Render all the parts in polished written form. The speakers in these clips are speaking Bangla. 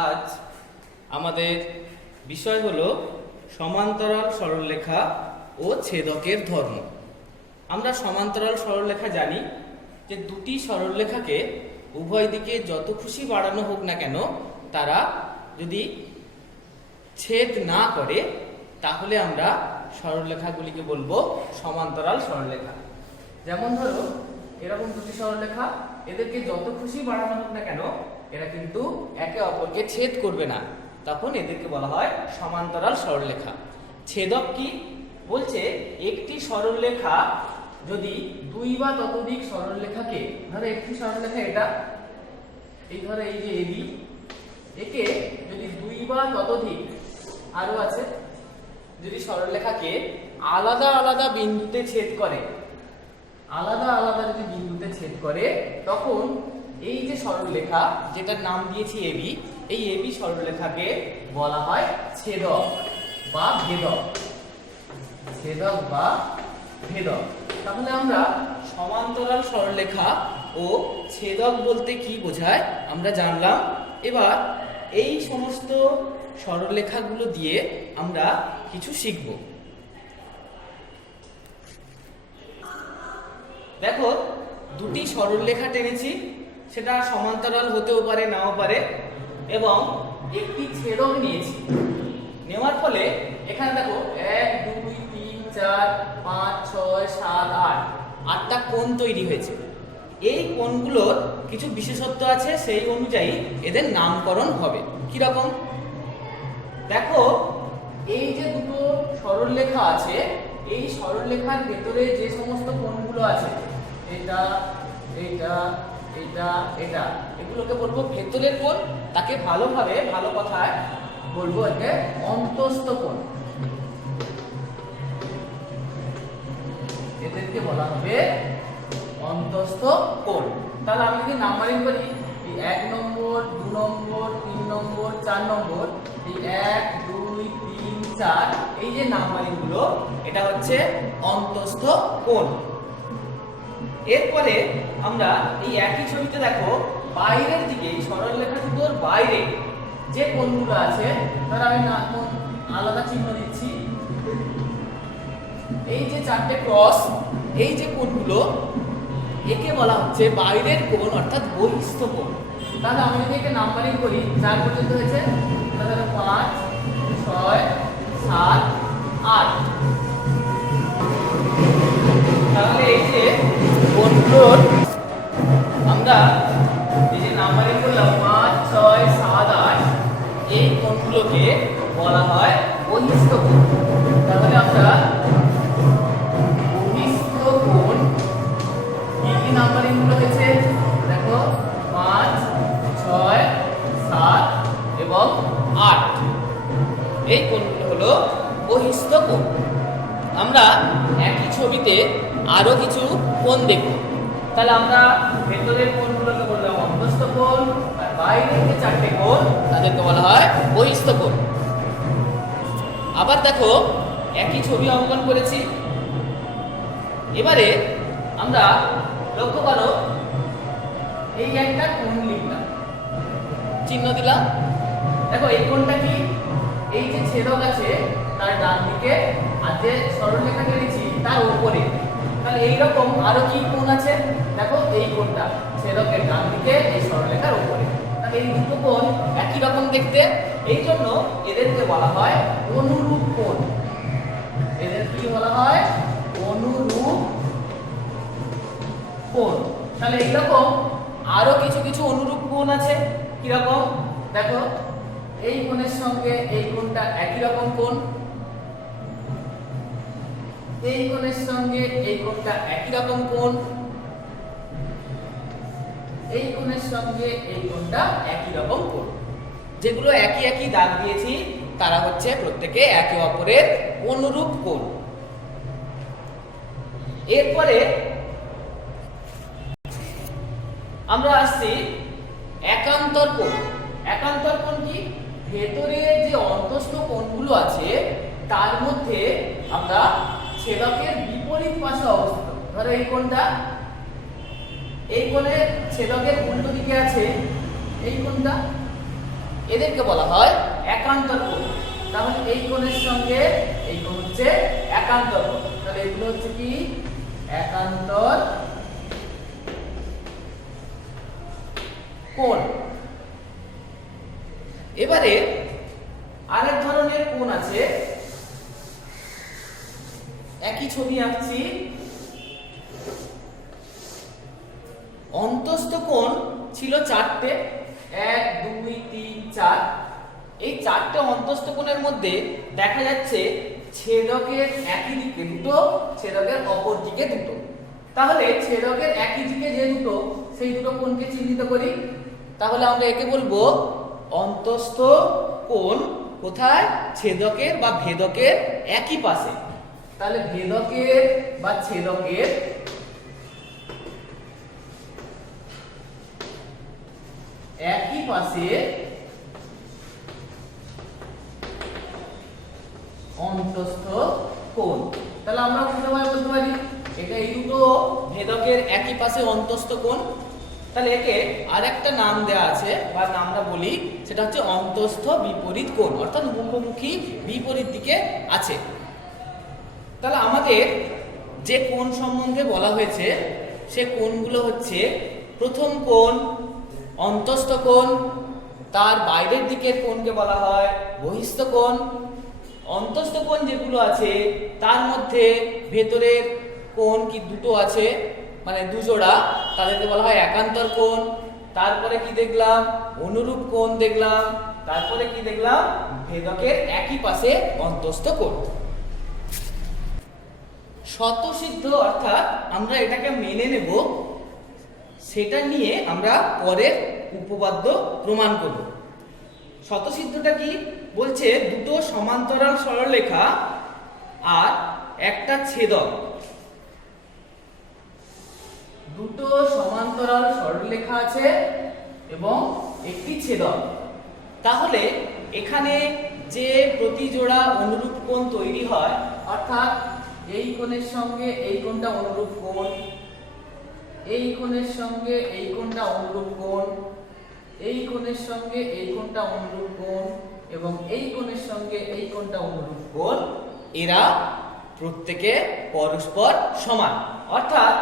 আজ আমাদের বিষয় হলো সমান্তরাল সরলরেখা ও ছেদকের ধর্ম। আমরা সমান্তরাল সরলরেখা জানি যে দুটি সরলরেখাকে উভয় দিকে যত খুশি বাড়ানো হোক না কেন তারা যদি ছেদ না করে তাহলে আমরা সরলরেখাগুলিকে বলবো সমান্তরাল সরলরেখা। যেমন ধরো এরকম দুটি সরলরেখা, এদেরকে যত খুশি বাড়ানো হোক না কেন এরা কিন্তু একে অপরকে ছেদ করবে না, তখন এদেরকে বলা হয় সমান্তরাল সরলরেখা। ছেদক কি বলছে? একটি সরলরেখা যদি দুই বা ততোধিক সরলরেখাকে, ধরো একটি সরলরেখা এটা, এই ধরো এই যে এবি, একে যদি দুই বা ততোধিক আরো আছে যদি সরলরেখাকে আলাদা আলাদা বিন্দুতে ছেদ করে, আলাদা আলাদা যদি বিন্দুতে ছেদ করে, তখন এই যে সরলরেখা যেটার নাম দিয়েছি এবি, এই এবি সরলরেখাকে বলা হয় ছেদক বা ভেদক। ছেদক বা ভেদক। তাহলে আমরা সমান্তরাল সরলরেখা ও ছেদক বলতে কি বোঝায় আমরা জানলাম। এবার এই সমস্ত সরলরেখাগুলো দিয়ে আমরা কিছু শিখব। দেখো দুটি সরলরেখা টেনেছি, সেটা সমান্তরাল হতেও পারে নাও পারে, এবং একটি ছেদক নিয়েছি। নেওয়ার ফলে এখানে দেখো 1 2 3 4 5 6 7 8 আটটা কোণ তৈরি হয়েছে। এই কোণগুলোর কিছু বিশেষত্ব আছে, সেই অনুযায়ী এদের নামকরণ হবে। কি রকম? দেখো এই যে দুটো সরলরেখা আছে, এই সরলরেখার ভেতরে যে সমস্ত কোণগুলো আছে, এটা এটা এটা এটা, এগুলোকে বলবো ভেতরের কোণ। তাকে ভালোভাবে ভালো কথায় বলবো একে অন্তস্থ কোণ। এদেরকে বলা হবে অন্তস্থ কোণ। তাহলে আমি যদি নাম্বারিং করি, এই 1 নম্বর 2 নম্বর 3 নম্বর 4 নম্বর, এই 1 2 3 4, এই যে নাম্বারিং গুলো, এটা হচ্ছে অন্তস্থ কোণ। এরপরে আমরা এই একই ছবিতে দেখো বাইরের দিকে সরলরেখা দুটোর বাইরে যে কোণগুলো আছে, তার আমি আলাদা চিহ্ন দিচ্ছি। এই যে চারটে ক্রস, এই যে কোণগুলো, একে বলা হচ্ছে বাইরের কোণ অর্থাৎ বহিস্থ কোণ। তাহলে আমি যদি একে নাম্বারিং করি, 4 পর্যন্ত হয়েছে, তাহলে 5 6 7 8। তাহলে এই যে কোণগুলোর আমরা এই যে নাম্বারিং করলাম 5 6 7 8, এই কোণগুলোকে বলা হয় বহিস্থ কোণ। তাহলে আমরা বহিস্থ কোণ কি কি নাম্বারিং গুলো হয়েছে দেখো, 5 6 7 এবং 8, এই কোণগুলো হলো বহিস্থ কোণ। আমরা একই ছবিতে আরো কিছু কোণ দেখব। তাহলে আমরা ভেতরের কোণগুলোকে বললাম অন্তস্থ কোণ, আর বাইরের যে চারটে কোণ তাদেরকে বলা হয় বহিস্থ কোণ। আবার দেখো একই ছবি অঙ্কন করেছি। এবারে আমরা লক্ষ্য করো, এই একটা কোণ লিখলাম, চিহ্ন দিলাম। দেখো এই কোণটা কি? এই যে ছেদক আছে তার ডান দিকে, আর যে সরলরেখা টেনেছি তার উপরে। তাহলে এইরকম আরো কি কোণ আছে? দেখো এই কোণটা ছেদকের ডান দিকে, এই সরলরেখার উপরে। তাহলে এই দুটো কোণ একই রকম দেখতে, এই জন্য এদেরকে বলা হয় অনুরূপ কোণ। এদের কি বলা হয়? অনুরূপ কোণ। তাহলে এইরকম আরো কিছু কিছু অনুরূপ কোণ আছে। কি রকম? দেখো এই কোণের সঙ্গে এই কোণটা একই রকম কোণ, এই কোণের সঙ্গে এই কোণটা একই রকম কোণ, এই কোণের সঙ্গে এই কোণটা একই রকম কোণ। যেগুলো একই একই দাগ দিয়েছি তারা হচ্ছে প্রত্যেকে একে অপরের অনুরূপ কোণ। এরপরে আমরা আসছি একান্তর কোণ। একান্তর কোণ কি? ভেতরে যে অন্তস্থ কোণগুলো আছে তার মধ্যে আমরা ছেদকের বিপরীত পাশে অবস্থিত, ধরো এই কোণটা, এই কোণে ছেদকের উল্টো দিকে আছে এই কোণটা, এদেরকে বলা হয় একান্তর কোণ। তাহলে এই কোণের সঙ্গে এই কোণ হচ্ছে একান্তর কোণ। তাহলে এগুলো হচ্ছে কি একান্তর কোণ। এবারে আরেক ধরনের কোণ আছে, একই ছবি আঁকছি। অন্তস্থ কোণ ছিল চারটে, 1 2 3 4। এই চারটে অন্তস্থ কোণের মধ্যে দেখা যাচ্ছে ছেদকের একই দিকে দুটো, ছেদকের অপর দিকে দুটো। তাহলে ছেদকের একই দিকে যে দুটো, সেই দুটো কোণকে চিহ্নিত করি। তাহলে আমরা একে বলবো অন্তস্থ কোণ। কোথায়? ছেদকের বা ভেদকের একই পাশে। তাহলে ভেদকের বা ছেদকের একই পাশে অন্তস্থ কোণ। তাহলে আমরা বলতে পারি এটা এই দুটো ভেদকের একই পাশে অন্তস্থ কোণ। তাহলে একে আরেকটা নাম দেয়া আছে বা আমরা বলি সেটা হচ্ছে অন্তস্থ বিপরীত কোণ, অর্থাৎ মুখোমুখি বিপরীত দিকে আছে। তাহলে আমাদের যে কোণ সম্বন্ধে বলা হয়েছে সে কোণগুলো হচ্ছে, প্রথম কোণ অন্তস্থ কোণ, তার বাইরের দিকের কোণকে বলা হয় বহিস্থ কোণ। অন্তস্থ কোণ যেগুলো আছে তার মধ্যে ভেতরের কোণ কি দুটো আছে, মানে দুজোড়া, তাদেরকে বলা হয় একান্তর কোণ। তারপরে কি দেখলাম? অনুরূপ কোণ দেখলাম। তারপরে কি দেখলাম? ভেদকের একই পাশে অন্তস্থ কোণ। স্বতঃসিদ্ধ অর্থাৎ আমরা এটাকে মেনে নেব, সেটা নিয়ে আমরা পরের উপপাদ্য প্রমাণ করব। স্বতঃসিদ্ধটা কি বলছে? দুটো সমান্তরাল সরলরেখা আর একটা ছেদক, দুটো সমান্তরাল সরলরেখা আছে এবং একটি ছেদক। তাহলে এখানে যে প্রতি জোড়া অনুরূপ কোণ তৈরি হয়, অর্থাৎ এই কোণের সঙ্গে এই কোণটা অনুরূপ কোণ, এই কোণের সঙ্গে এই কোণটা অনুরূপ কোণ, এই কোণের সঙ্গে এই কোণটা অনুরূপ কোণ এবং এই কোণের সঙ্গে এই কোণটা অনুরূপ কোণ, এরা প্রত্যেকে পরস্পর সমান। অর্থাৎ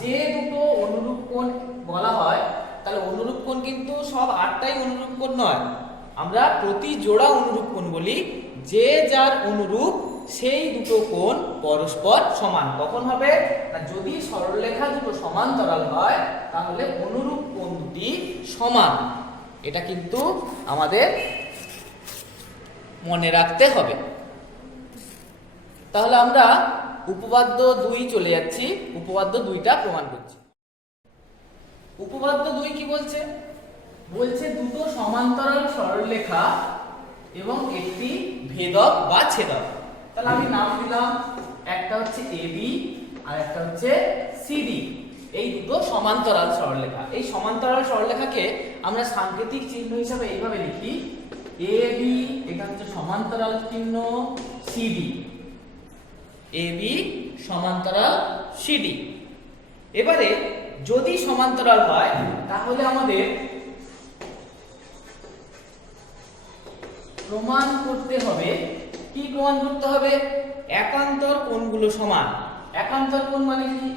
যে দুটো অনুরূপ কোণ বলা হয়, তাহলে অনুরূপ কোণ কিন্তু সব 8টাই অনুরূপ কোণ নয়, আমরা প্রতি জোড়া অনুরূপ কোণ বলি। যে যার অনুরূপ সেই দুটো কোণ পরস্পর সমান কখন হবে? না, যদি সরলরেখা দুটো সমান্তরাল হয় তাহলে অনুরূপ কোণ দুটি সমান। এটা কিন্তু আমাদের মনে রাখতে হবে। তাহলে আমরা উপপাদ্য 2 চলে যাচ্ছি, উপপাদ্য 2টা প্রমাণ করছি। উপপাদ্য 2 কি বলছে? বলছে দুটো সমান্তরাল সরলরেখা এবং একটি ভেদক বা ছেদক। তাহলে আমি নাম দিলাম, একটা হচ্ছে এবি আর একটা হচ্ছে সিডি। এই দুটো সমান্তরাল সরলরেখা। এই সমান্তরাল সরলরেখাকে আমরা সাংকেতিক চিহ্ন হিসাবে এইভাবে লিখি, এবি এটা হচ্ছে সমান্তরাল চিহ্ন, সিডি, এবি সমান্তরাল সিডি। এবারে যদি সমান্তরাল হয় তাহলে আমাদের প্রমাণ করতে হবে, কি প্রমাণ করতে হবে? একান্তর কোণগুলো সমান। একান্তর কোণ মানে কি?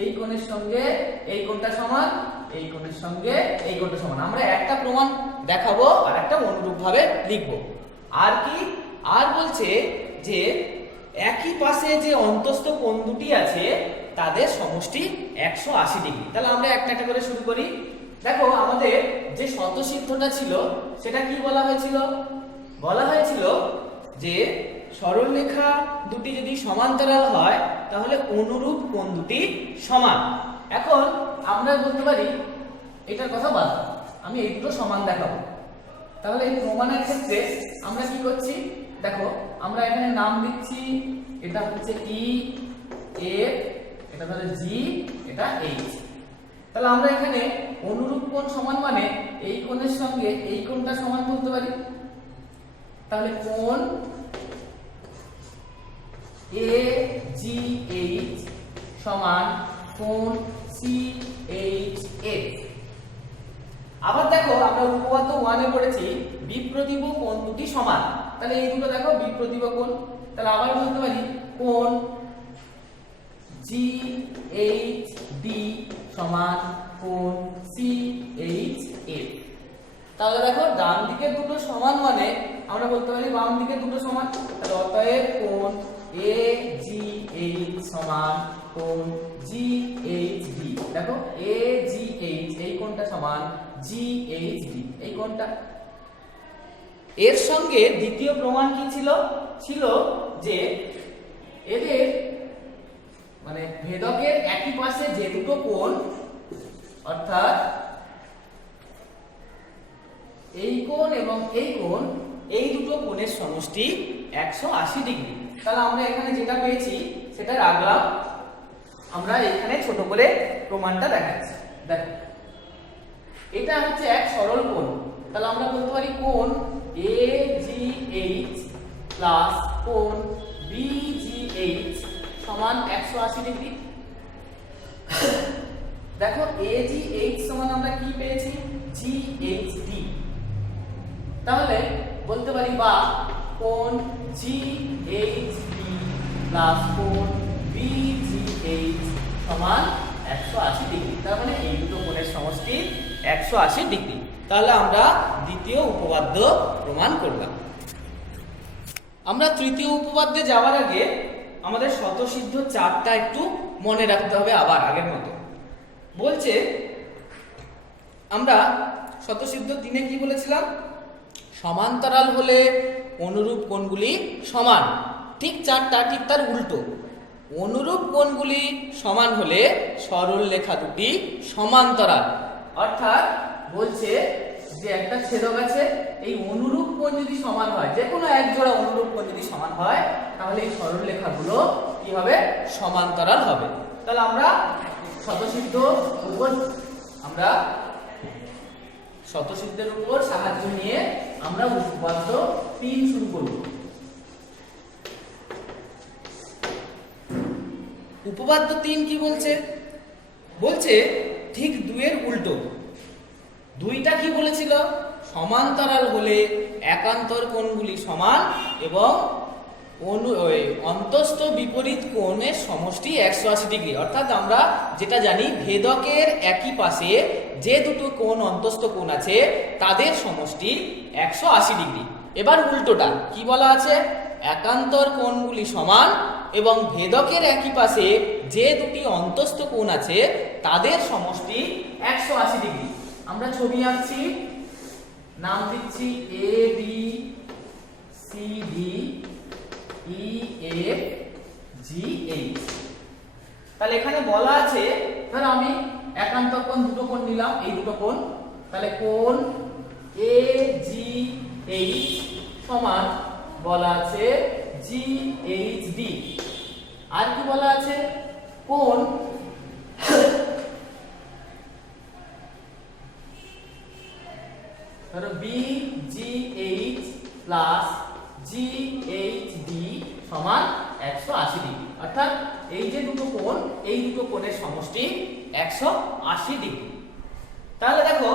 এই কোণের সঙ্গে এই কোণটা সমান, এই কোণের সঙ্গে এই কোণটা সমান। আমরা একটা প্রমাণ দেখাবো আর একটা অনুরূপ ভাবে লিখবো। আর কি? আর বলছে যে একই পাশে যে অন্তস্থ কোণ দুটি আছে তাদের সমষ্টি 180 ডিগ্রি। তাহলে আমরা একটা একটা করে শুরু করি। দেখো, আমাদের যে স্বতঃসিদ্ধটা ছিল সেটা কি বলা হয়েছিল? বলা হয়েছিল যে সরলরেখা দুটি যদি সমান্তরাল হয় তাহলে অনুরূপ কোণ দুটি সমান। এখন আমরা বলতে পারি এটার কথা বাদ, আমি এই দুটো সমান দেখাবো। তাহলে এই প্রমাণের ক্ষেত্রে আমরা কি করছি? দেখো, আমরা এখানে নাম দিচ্ছি, এটা হচ্ছে ই, এফ, এটা হচ্ছে জি, এটা এইচ। তাহলে আমরা এখানে অনুরূপ কোণ সমান মানে এই কোণের সঙ্গে এই কোণটা সমান বলতে পারি। তাহলে কোণ এ জি এইচ সমান কোণ সি এইচ এফ। আবার দেখো আমরা উপপাদ্য 1 এ পড়েছি বিপ্রতিভ কোণ দুটি সমান। তাহলে এই দুটো দেখো বিপ্রতিভ কোণ। তাহলে আবার বলতে পারি কোণ GHD সমান কোণ CHF। তাহলে দেখো ডান দিকে দুটো সমান মানে আমরা বলতে পারি বাম দিকে দুটো সমান। তাহলে অতএব কোণ AGH সমান কোণ GHD। দেখো AGH এই কোণটা সমান GHD এই কোণটা। এর সঙ্গে দ্বিতীয় প্রমাণ কি ছিল? ছিল যে এদের মানে ভেদকের একই পাশে যে দুটো কোণ অর্থাৎ এই কোণ এবং এই কোণ, এই দুটো কোণের সমষ্টি 180 ডিগ্রি। তাহলে আমরা এখানে যেটা পেয়েছি সেটা রাখলাম। আমরা এখানে ছোট করে প্রমাণটা দেখাচ্ছি। দেখো এটা হচ্ছে এক সরল কোণ। তাহলে আমরা বলতে পারি কোণ AGH প্লাস কোণ BGH সমান 180 ডিগ্রি। দেখো AGH সমান আমরা কি পেয়েছি? GHD। তাহলে বলতে পারি বা কোণ GHD প্লাস কোণ BGH সমান 180 ডিগ্রি। তার মানে এই দুটো কোণের সমষ্টি 180 ডিগ্রি। তাহলে আমরা দ্বিতীয় উপপাদ্য প্রমাণ করলাম। আমরা তৃতীয় উপপাদ্যে যাওয়ার আগে আমাদের স্বতঃসিদ্ধ চারটা একটু মনে রাখতে হবে আবার আগের মতো। বলছে আমরা স্বতঃসিদ্ধ 3 কি বলেছিলাম? সমান্তরাল হলে অনুরূপ কোণগুলি সমান। ঠিক চারটা ঠিক তার উল্টো। অনুরূপ কোণগুলি সমান হলে সরল রেখা দুটি সমান্তরাল। অর্থাৎ বলছে যে একটা ছেদক আছে, এই অনুরূপ কোণ যদি সমান হয়, যে কোনো এক জোড়া অনুরূপ কোণ যদি সমান হয় তাহলে এই সরল রেখাগুলো কি হবে? সমান্তরাল হবে। তাহলে আমরা স্বতঃসিদ্ধের উপর সাহায্য নিয়ে আমরা উপপাদ্য 3 শুরু করব। উপপাদ্য 3 কি বলছে? বলছে ঠিক 2 এর উল্টো। 2টা কি বলেছিল? সমান্তরাল হলে একান্তর কোণগুলি সমান এবং অন্তস্থ বিপরীত কোণের সমষ্টি 180 ডিগ্রি। অর্থাৎ আমরা যেটা জানি ভেদকের একই পাশে যে দুটো কোণ অন্তস্থ কোণ আছে তাদের সমষ্টি 180 ডিগ্রি। এবার উল্টোটা কি বলা আছে? একান্তর কোণগুলি সমান এবং ভেদকের একই পাশে যে দুটি অন্তস্থ কোণ আছে তাদের সমষ্টি 180 ডিগ্রি। আমরা ছবি আঁকছি, নাম দিচ্ছি ABCD EFGH। তাহলে এখানে বলা আছে, ধর আমি একান্তর কোণ দুটো কোণ নিলাম, এই দুটো কোণ। তাহলে কোণ AGH সমান বলা আছে GHD। আর কি বলা আছে? কোণ ধরো BGH প্লাস GHD সমান 180 ডিগ্রি। অর্থাৎ এই যে দুটো কোণ, এই দুটো কোণের সমষ্টি 180 ডিগ্রি। তাহলে দেখো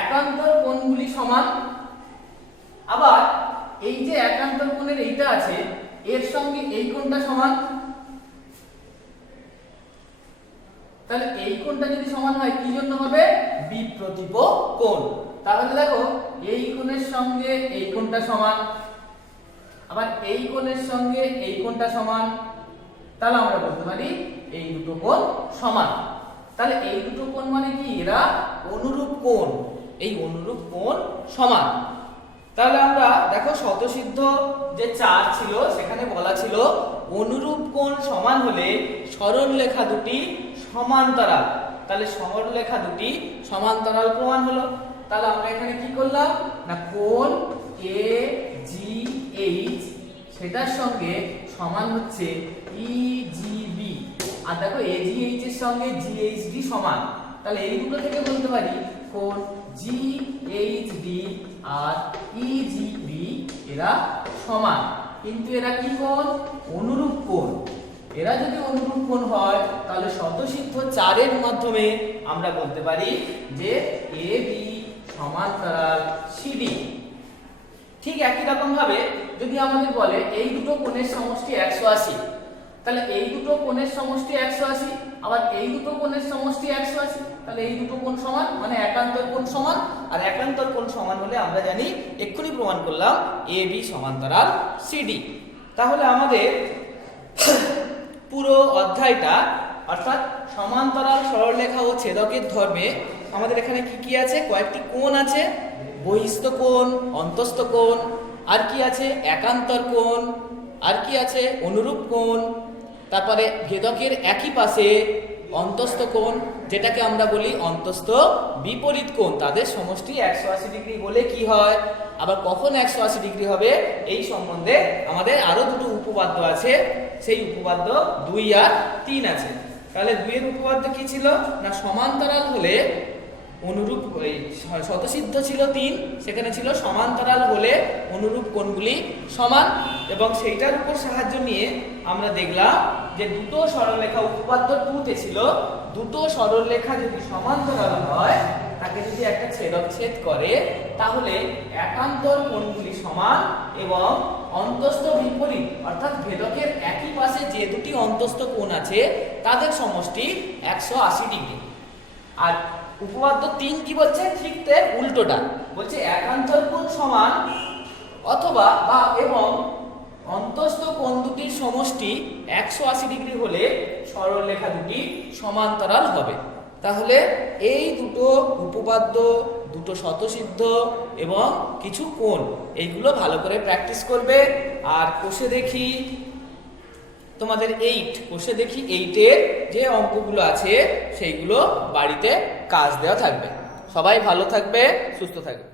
একান্তর কোণগুলি সমান। আবার এই যে একান্তর কোণের এইটা আছে এর সঙ্গে এই কোণটা সমান। তাহলে এই কোণটা যদি সমান হয় কি জন্য হবে? বিপ্রতিভ কোণ। তাহলে দেখো এই কোণের সঙ্গে এই কোণটা সমান, আবার এই কোণের সঙ্গে এই কোণটা সমান। তাহলে আমরা বলতে পারি এই দুটো কোণ সমান। তাহলে এই দুটো কোণ মানে কি? এরা অনুরূপ কোণ। এই অনুরূপ কোণ সমান। তাহলে আমরা দেখো স্বতঃসিদ্ধ যে 4 ছিল সেখানে বলা ছিল অনুরূপ কোণ সমান হলে সরল রেখা দুটি সমান্তরাল। তাহলে সরল রেখা দুটি সমান্তরাল প্রমাণ হলো। তাহলে আমরা এখানে কি করলাম না কোণ AGH সেটার সঙ্গে সমান হচ্ছে EGB। আর দেখো AGH এর সঙ্গে GHD সমান। তাহলে এই দুটো থেকে বলতে পারি কোণ GHD আর EGB এরা সমান। কিন্তু এরা কি কোণ? অনুরূপ কোণ। এরা যদি অনুরূপ কোণ হয় তাহলে স্বতঃসিদ্ধ 4 এর মাধ্যমে আমরা বলতে পারি যে AB সমান্তরাল সিডি। ঠিক একই রকম ভাবে যদি আমাদের বলে এই দুটো কোণের সমষ্টি 180, তাহলে এই দুটো কোণের সমষ্টি 180, আবার এই দুটো কোণের সমষ্টি 180, তাহলে এই দুটো কোণ সমান, মানে একান্তর কোণ সমান। আর একান্তর কোণ সমান হলে আমরা জানি, এক্ষুনি প্রমাণ করলাম, এ বি সমান্তরাল সিডি। তাহলে আমাদের পুরো অধ্যায়টা, অর্থাৎ সমান্তরাল সরলরেখা ও ছেদকের ধর্মে আমাদের এখানে কি কি আছে? কয়েকটি কোণ আছে, বহিস্থ কোণ, অন্তস্থ কোণ, আর কি আছে? একান্তর কোণ, আর কি আছে? অনুরূপ কোণ, তারপরে ভেদকের একই পাশে অন্তস্থ কোণ, যেটাকে আমরা বলি অন্তস্থ বিপরীত কোণ, তাদের সমষ্টি 180 ডিগ্রি হলে কি হয়, আবার কখন 180 ডিগ্রি হবে, এই সম্বন্ধে আমাদের আরো দুটো উপপাদ্য আছে। সেই উপপাদ্য 2 আর 3 আছে। তাহলে 2 এর উপপাদ্য কি ছিল না, সমান্তরাল হলে অনুরূপ, শতসিদ্ধ ছিল 3, সেখানে ছিল সমান্তরাল হলে অনুরূপ কোণগুলি সমান, এবং সেইটার উপর সাহায্য নিয়ে আমরা দেখলাম যে দুটো সরলরেখা, উপপাদ্য 2 তে ছিল দুটো সরলরেখা যদি সমান্তরাল হয়, তাকে যদি একটা ছেদক ছেদ করে, তাহলে একান্তর কোণগুলি সমান এবং অন্তস্থ বিপরীত, অর্থাৎ ভেদকের একই পাশে যে দুটি অন্তস্থ কোণ আছে তাদের সমষ্টি 180 ডিগ্রি। আর উপপাদ্য 3 কি বলছে? ঠিক তার উল্টোটা বলছে, একান্তর কোণ সমান অথবা বা এবং অন্তস্থ কোণ দুটির সমষ্টি 180 ডিগ্রি হলে সরলরেখা দুটি সমান্তরাল হবে। তাহলে এই দুটো উপপাদ্য, দুটো শতসিদ্ধ এবং কিছু কোণ, এইগুলো ভালো করে প্র্যাকটিস করবে। আর কোষে দেখি তোমাদের 8, কোষে দেখি 8-এর যে অঙ্কগুলো আছে সেইগুলো বাড়িতে কাজ দেওয়া থাকবে। সবাই ভালো থাকবে, সুস্থ থাকবে।